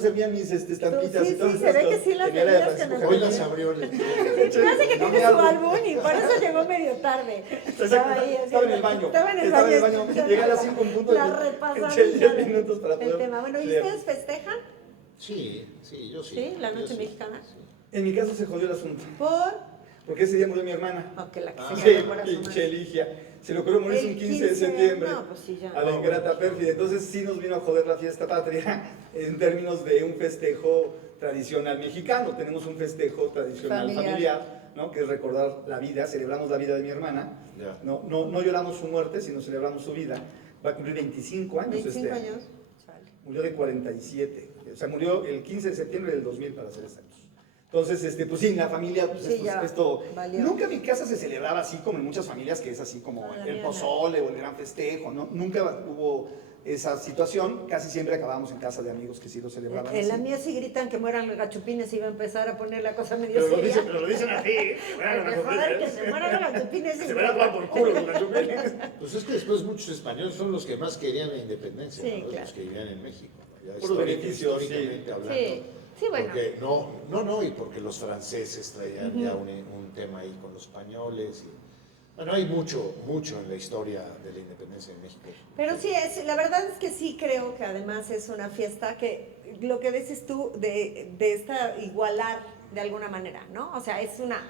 servían mis estampitas Sí, y todo sí, se ve que sí las Tenía la de tenías Francisco que Hoy Javier. las abrió. Se me hace que No tiene me su hago. álbum y por eso llegó medio tarde. Estaba en el baño. Estaba en el baño. Llegué a las 5 en punto. La y repasaron eché 10 ya minutos para poder el tema. Bueno, ¿y leer. ustedes festejan? Sí, yo sí. ¿Sí? ¿La Yo noche sí. mexicana? En mi caso se jodió el asunto. ¿Por? Porque ese día murió mi hermana. Aunque la que Ah, se Sí, llama por su pinche madre. Ligia. Se le ocurrió morirse El un 15 de 15, septiembre. no, pues sí, ya. A la ingrata pérfida. Entonces sí nos vino a joder la fiesta patria en términos de un festejo tradicional mexicano. Tenemos un festejo tradicional familiar, ¿no? Que es recordar la vida. Celebramos la vida de mi hermana. Ya. No lloramos su muerte, sino celebramos su vida. Va a cumplir 25 años 25 este año. años. Chale. Murió de 47. O sea, murió el 15 de septiembre del 2000, para ser exactos. Entonces, pues sí, en la familia, pues Sí, ya esto, valió. nunca en mi casa se celebraba así como en muchas familias, que es así como No, la el mía no. pozole o el gran festejo, ¿no? Nunca hubo esa situación, casi siempre acabábamos en casa de amigos que sí lo celebraban En la así. mía sí gritan que mueran los gachupines y va a empezar a poner la cosa medio Pero lo, seria. dicen, pero lo dicen así, que mueran los Joder, que gachupines. se mueran los gachupines. Se van a tomar por culo los gachupines. Pues es que después muchos españoles son los que más querían la independencia, Sí, ¿no? claro. Los que vivían en México, ¿no? Ya Puros beneficios, históricamente hablando. Sí, sí, bueno. Porque no, y porque los franceses traían ya un tema ahí con los españoles. Bueno, hay mucho en la historia de la independencia de México. Pero sí, la verdad es que sí creo que además es una fiesta que, lo que dices tú, de esta igualar de alguna manera, ¿no? O sea, es una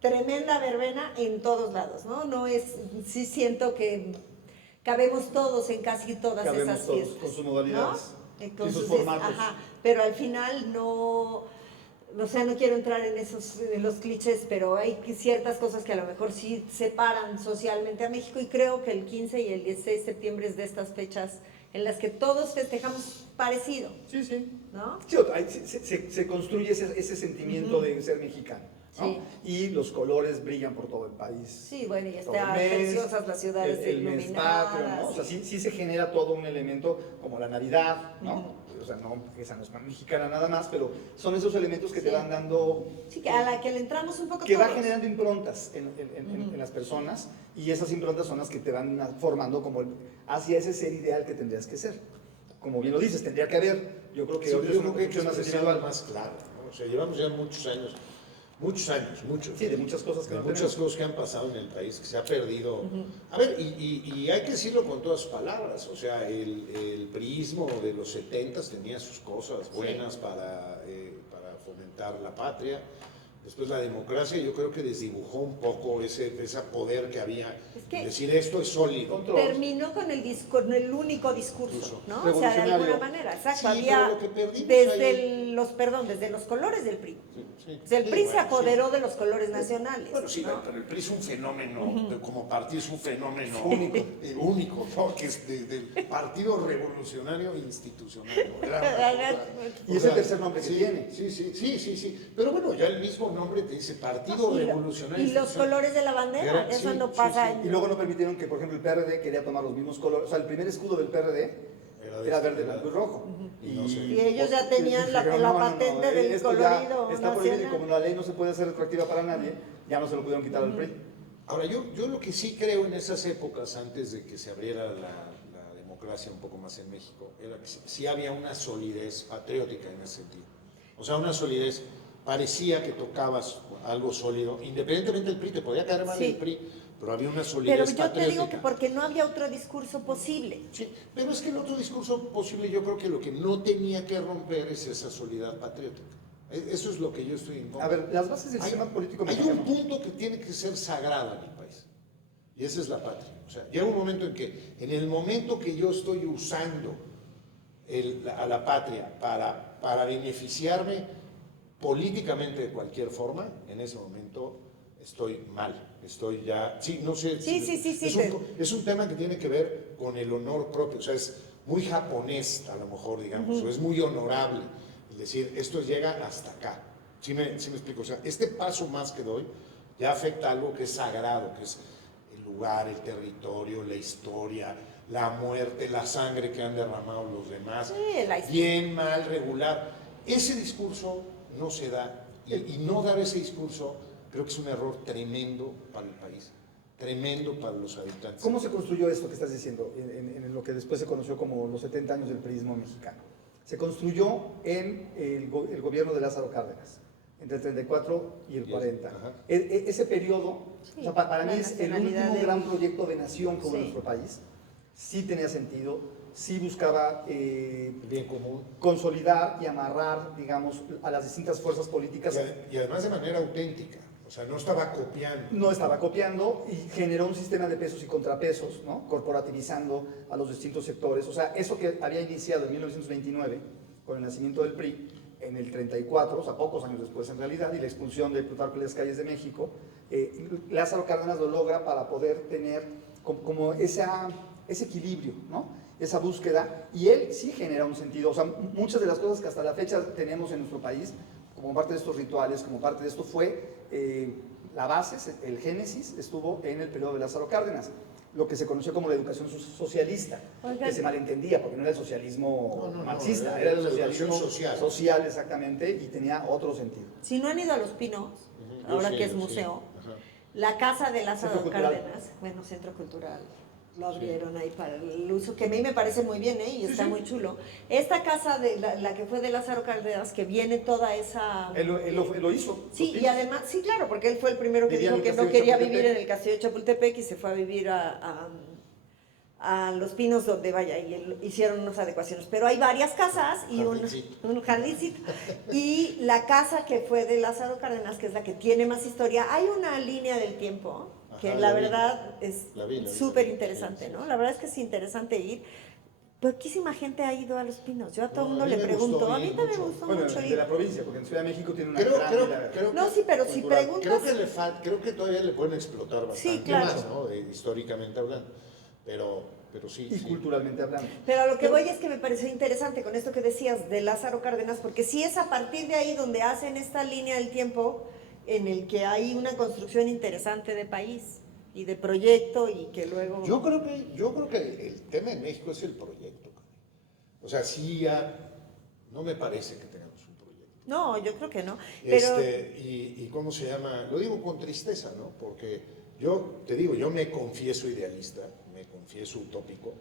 tremenda verbena en todos lados, ¿no? No es, sí siento que cabemos todos en casi todas Cabemos esas todos, fiestas. con sus modalidades, ¿no? y sus formatos. Ajá, pero al final no, o sea, no quiero entrar en los clichés, pero hay ciertas cosas que a lo mejor sí separan socialmente a México, y creo que el 15 y el 16 de septiembre es de estas fechas en las que todos festejamos parecido, Sí, sí. ¿no? Sí, ahí se construye ese sentimiento de ser mexicano, ¿no? Sí. Y los colores brillan por todo el país. Sí, bueno, y Todo el están mes, preciosas las ciudades el mes iluminadas. patrio, ¿no? O sea, sí se genera todo un elemento como la Navidad, ¿no? O sea, no, esa no es mexicana nada más, pero son esos elementos que te Sí. van dando... Sí, que a la que le entramos un poco que va todos. generando improntas en las personas, y esas improntas son las que te van formando como hacia ese ser ideal que tendrías que ser. Como bien lo dices, tendría que haber. Yo creo que Sí, ahorita yo es una creo que hay que construcción más expresarlo individual. más claro, ¿no? O sea, llevamos ya muchos años. Sí, de muchas cosas que de no muchas tenemos. cosas que han pasado en el país, que se ha perdido. A ver, y hay que decirlo con todas sus palabras, o sea, el priismo de los 70s tenía sus cosas buenas para fomentar la patria. Después la democracia yo creo que desdibujó un poco ese poder que había, Es que decir esto es sólido. Control. terminó con el único discurso, ¿no? O sea, de Revolucionario. alguna manera, exacto. Sí, había pero lo que perdimos desde los colores del PRI. Sí, O sea, el sí, PRI se bueno, apoderó sí. de los colores nacionales. Bueno, sí, ¿no? pero el PRI es un fenómeno, como partido es un fenómeno Único. único, ¿no? Que es del Partido Revolucionario Institucional. ¿no? Era una cosa, Y es el tercer nombre que sí, tiene. Sí. Pero bueno, ya el mismo nombre te dice Partido Revolucionario Y los Institucional. colores de la bandera, Era- eso sí, no sí, pasa. sí. Y luego no permitieron que, por ejemplo, el PRD quería tomar los mismos colores. O sea, el primer escudo del PRD era verde, blanco y rojo. Y no sé. Y ellos ya tenían la patente del esto colorido ya está prohibido, y nacional. como la ley no se puede hacer retroactiva para nadie, ya no se lo pudieron quitar al PRI. Ahora, yo lo que sí creo en esas épocas, antes de que se abriera la democracia un poco más en México, era que sí había una solidez patriótica en ese sentido. O sea, una solidez, parecía que tocabas algo sólido, independientemente del PRI, te podía caer mal Sí. el PRI, pero había una solidez Pero yo te patriótica. digo que porque no había otro discurso posible. Sí, pero es que el otro discurso posible, yo creo que lo que no tenía que romper es esa solidez patriótica. Eso es lo que yo estoy en contra. A ver, las bases del sistema político Hay un mexicano. punto que tiene que ser sagrado en el país, y esa es la patria. O sea, llega un momento en que, en el momento que yo estoy usando a la patria para beneficiarme políticamente de cualquier forma, en ese momento estoy mal. Estoy ya, sí, no sé. Sí. Es un tema que tiene que ver con el honor propio, o sea, es muy japonés a lo mejor, digamos, o es muy honorable. Es decir, esto llega hasta acá. ¿Sí me explico? O sea, este paso más que doy ya afecta algo que es sagrado, que es el lugar, el territorio, la historia, la muerte, la sangre que han derramado los demás, Sí, la historia. bien, mal, regular. Ese discurso no se da, y no dar ese discurso creo que es un error tremendo para el país, tremendo para los habitantes. ¿Cómo se construyó esto que estás diciendo en lo que después se conoció como los 70 años del priismo mexicano? Se construyó en el gobierno de Lázaro Cárdenas, entre el 34 y el 40. Ajá. Ese periodo, Sí, o sea, para mí la es el nacionalidad último del- gran proyecto de nación que hubo en Sí. nuestro país. Sí tenía sentido, sí buscaba Bien común. consolidar y amarrar, digamos, a las distintas fuerzas políticas. Y además de manera auténtica, o sea, no estaba copiando. No estaba copiando y generó un sistema de pesos y contrapesos, ¿no? Corporativizando a los distintos sectores. O sea, eso que había iniciado en 1929 con el nacimiento del PRI, en el 34, o sea, pocos años después en realidad, y la expulsión de Plutarco Elías Calles de México, Lázaro Cárdenas lo logra para poder tener como ese equilibrio, ¿no? Esa búsqueda, y él sí genera un sentido. O sea, muchas de las cosas que hasta la fecha tenemos en nuestro país como parte de estos rituales, como parte de esto fue la base, el génesis estuvo en el periodo de Lázaro Cárdenas, lo que se conoció como la educación socialista, que se malentendía porque no era el socialismo marxista, era el socialismo social exactamente, y tenía otro sentido. Si no han ido a Los Pinos, ahora que es museo, la casa de Lázaro Cárdenas, bueno, centro cultural, lo abrieron ahí para el uso, que a mí me parece muy bien, y está muy chulo. Esta casa, de la que fue de Lázaro Cárdenas, que viene toda esa... Él lo hizo. Sí, y además, sí, claro, porque él fue el primero que dijo que no quería vivir en el castillo de Chapultepec y se fue a vivir a Los Pinos, donde vaya, y hicieron unas adecuaciones. Pero hay varias casas y un jardincito. Y la casa que fue de Lázaro Cárdenas, que es la que tiene más historia, hay una línea del tiempo que la verdad es súper interesante, ¿no? La verdad es que es interesante ir. Poquísima gente ha ido a Los Pinos. Yo a todo el mundo le pregunto. A mí también me gustó mucho ir. De la provincia, porque en Ciudad de México tiene una no, sí, pero si preguntas... Creo que todavía le pueden explotar bastante más, ¿no? Históricamente hablando. Pero sí. Y culturalmente hablando. Pero a lo que voy es que me pareció interesante con esto que decías de Lázaro Cárdenas, porque sí es a partir de ahí donde hacen esta línea del tiempo en el que hay una construcción interesante de país y de proyecto y que luego... Yo creo que el tema en México es el proyecto. O sea, sí ya no me parece que tengamos un proyecto. No, yo creo que no. Pero... y ¿cómo se llama? Lo digo con tristeza, ¿no? Porque yo te digo, yo me confieso idealista, me confieso utópico,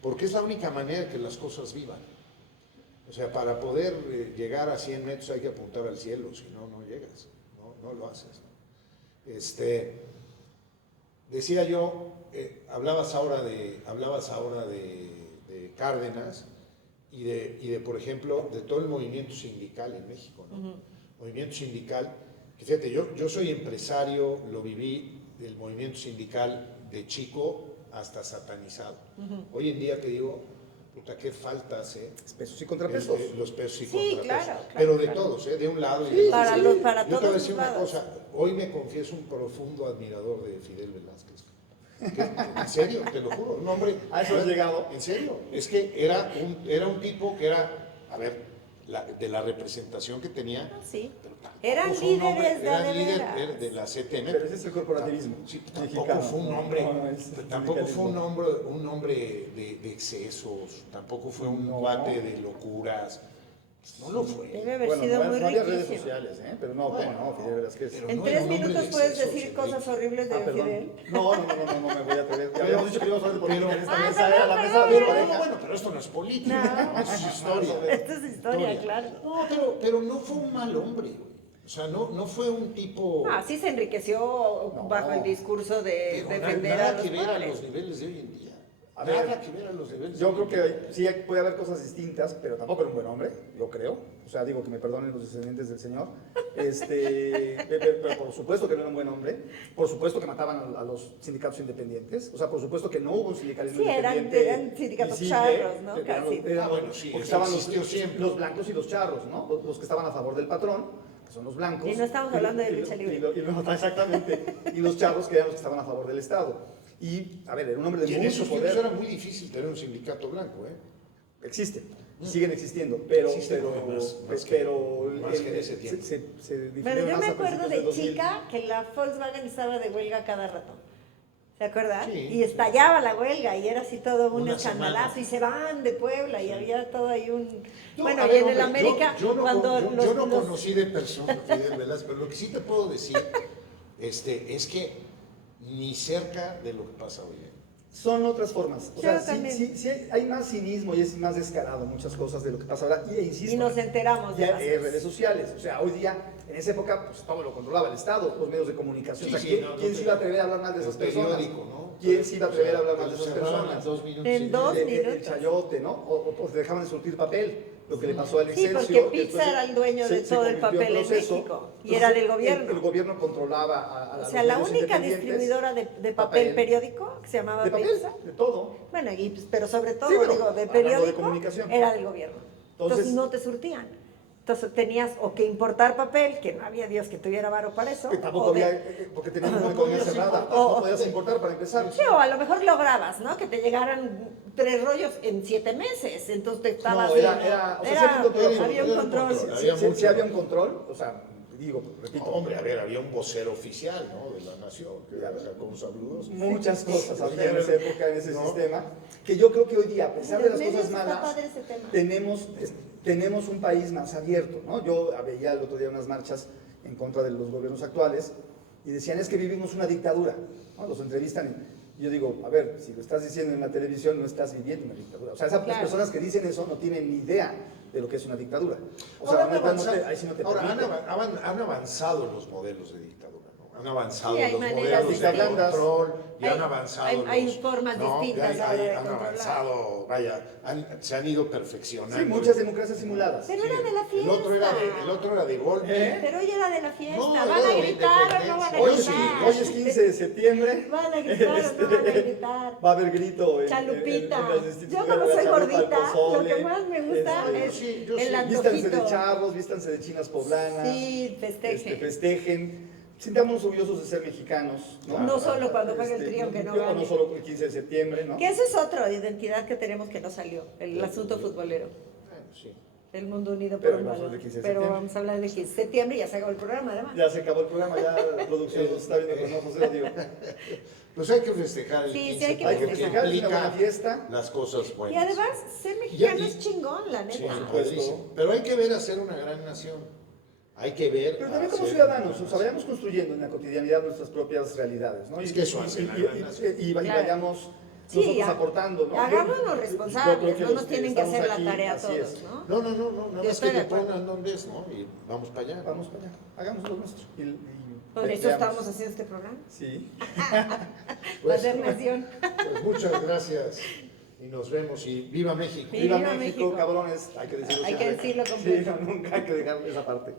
porque es la única manera que las cosas vivan. O sea, para poder llegar a 100 metros hay que apuntar al cielo, si no, no llegas, no lo haces, ¿no? Decía yo, hablabas ahora de Cárdenas y de, por ejemplo, de todo el movimiento sindical en México, ¿no? Movimiento sindical, que fíjate, yo soy empresario, lo viví, del movimiento sindical de chico hasta satanizado. Hoy en día te digo, puta, qué falta hace. Pesos y contrapesos. Los pesos y sí, contrapesos. Claro, pero de todos, de un lado y de otro. Para yo te voy a todos decir los una lados. cosa, hoy me confieso un profundo admirador de Fidel Velázquez. En serio, te lo juro, un hombre... ¿A eso has llegado? En serio, es que era un tipo que era, a ver, de la representación que tenía... Sí. Pero Eran líderes era líder de la CTM. Pero ese es el corporativismo. Sí, tampoco fue un hombre de excesos, tampoco fue un guate de locuras. No lo fue. Debe haber sido muy no había riquísimo. redes sociales, pero no, Fidel Velázquez. En 3 minutos puedes decir cosas horribles de Fidel. No me voy a atrever. Ya habíamos dicho que íbamos a hablar de política en esta mesa, perdón, era la mesa de perdón. pareja. Bueno, pero esto no es política, esto es historia. Esto es historia, claro. No, pero no fue un mal hombre, güey. O sea, no fue un tipo... Sí se enriqueció bajo el discurso de defender a nada los que ver a pobres. los niveles de hoy en día. Nada Nada que ver a los niveles Yo de hoy creo en día. que sí puede haber cosas distintas, pero tampoco era un buen hombre, yo creo. O sea, digo que me perdonen los descendientes del Señor. Pero por supuesto que no era un buen hombre. Por supuesto que mataban a los sindicatos independientes. O sea, por supuesto que no hubo un sindicalismo Sí, independiente. eran sindicatos visible. charros, ¿no? Eran Casi. Bueno, sí, porque eso estaban existió siempre. los blancos y los charros, ¿no? Los que estaban a favor del patrón, que son los blancos. Y no estamos hablando de lucha libre. Exactamente. Y los charros, que eran los que estaban a favor del Estado. Y, a ver, era un hombre Y de en mucho esos tiempos poder. era muy difícil tener un sindicato blanco, ¿eh? Existe, siguen existiendo, pero Existen, más que en ese tiempo. se Bueno, difundieron yo más me a acuerdo principios de del 2000. chica que la Volkswagen estaba de huelga cada rato. ¿Se acuerdan? Sí. Y estallaba la huelga y era así todo un Una escandalazo semana. y se van de Puebla y había todo ahí un... No, bueno, a y ver, en el hombre, América, yo no, cuando yo no los... conocí de persona a Fidel Velázquez, pero lo que sí te puedo decir es que ni cerca de lo que pasa hoy. Son otras formas. O Yo sea, también. sí hay más cinismo y es más descarado muchas cosas de lo que pasa ahora. Y insisto, Y nos enteramos de ya las en cosas. redes sociales. O sea, hoy día, en esa época, pues todo lo controlaba el Estado, los medios de comunicación. Sí, o sea, sí, ¿quién se iba a atrever a hablar mal de esas personas? Periódico, ¿no? ¿Quién se iba a atrever a hablar mal de esas Cerraban personas? 2 minutos. En 2 El minutos. chayote, ¿no? O te dejaban de surtir papel. Lo que le pasó al Sí, Excelsior. porque Pizza era el dueño de todo el convirtió papel en proceso. México, y Entonces, era del gobierno. El gobierno controlaba a O los sea, la medios única independientes. distribuidora de papel periódico, que se llamaba De papel, Pizza. de todo. Bueno, pero sobre todo, Sí, pero digo, de hablando de periódico, comunicación. era del gobierno. Entonces Entonces, no te surtían. Entonces tenías o que importar papel, que no había Dios que tuviera varo para eso. Que tampoco o de- había, porque teníamos una economía cerrada, no podías importar para empezar. Sí, o a lo mejor lograbas, ¿no? Que te llegaran 3 rollos en 7 meses. Entonces te estabas. No, o sea, sí había un control. había un control. Sí había un control, o sea, digo, repito. Hombre, a ver, había un vocero oficial, ¿no? De la nación, que era Jacobo Saludos. Muchas cosas había en esa época, en ese sistema, que yo creo que hoy día, a pesar de las Los cosas medios está malas, padre ese tema. tenemos un país más abierto, ¿no? Yo veía el otro día unas marchas en contra de los gobiernos actuales y decían, es que vivimos una dictadura, ¿no? Los entrevistan y yo digo, a ver, si lo estás diciendo en la televisión, no estás viviendo una dictadura. O sea, esas personas que dicen eso no tienen ni idea de lo que es una dictadura. O sea, ahí sí no te ahora permite. han avanzado los modelos de dictadura, ¿no? Han avanzado Sí, hay los maneras modelos de distintas. control y han Hay- avanzado hay los- formas distintas ahora de han controlar. avanzado, vaya, se han ido perfeccionando. Sí, muchas democracias simuladas. Pero era de la fiesta. El otro era de golpe. Pero hoy era de la fiesta. No, ¿Van era a de la gritar o no van a independencia. Hoy, gritar? hoy es 15 de septiembre. ¿Van a gritar o no van a gritar? Va a haber grito en Chalupita. en las instituciones. Yo como La soy chalupa, el gordita, lo pozole, que más me gusta es yo sí. el Vístanse antojito. de charros, vístanse de chinas poblanas. Sí, festejen. Festejen. Sintámonos orgullosos de ser mexicanos. No solo cuando juega el Tri, aunque no no gane. solo el 15 de septiembre, ¿no? Que eso es otra identidad que tenemos que no salió, el asunto futbolero. Sí. El mundo unido por Pero un vamos a balón. hablar de 15 de Pero septiembre. vamos a hablar de 15 de septiembre y ya se acabó el programa, además. Ya se acabó el programa, ya la producción nos está viendo con ojos de odio. Pues hay que festejar el Sí, 15 sí, hay que porque festejar. Es una buena implica fiesta. las cosas buenas. Y además, ser mexicano Y- es chingón, la Sí, neta. padrísimo. Pero hay que ver a ser una gran nación. Hay que ver. Pero a también como ser ciudadanos, una o sea, vayamos construyendo en la cotidianidad nuestras propias realidades, ¿no? Es que eso hace la gran nación. y Claro. vayamos Sí, nosotros aportando, ¿no? hagámonos Yo responsables, creo que no los nos que tienen que estamos hacer la aquí, tarea a así todos, es. ¿no? No, nada Yo más estoy que de te acuerdo. pongan donde es, ¿no? Y vamos para allá. Vamos para allá, hagamos lo nuestro. Por eso veamos. estamos haciendo este programa. Sí. Para hacer nación. Pues muchas gracias y nos vemos y viva México. Sí. Viva Viva México, México. cabrones, hay que decirlo Hay que siempre. decirlo Sí, completo. nunca hay que dejar esa parte.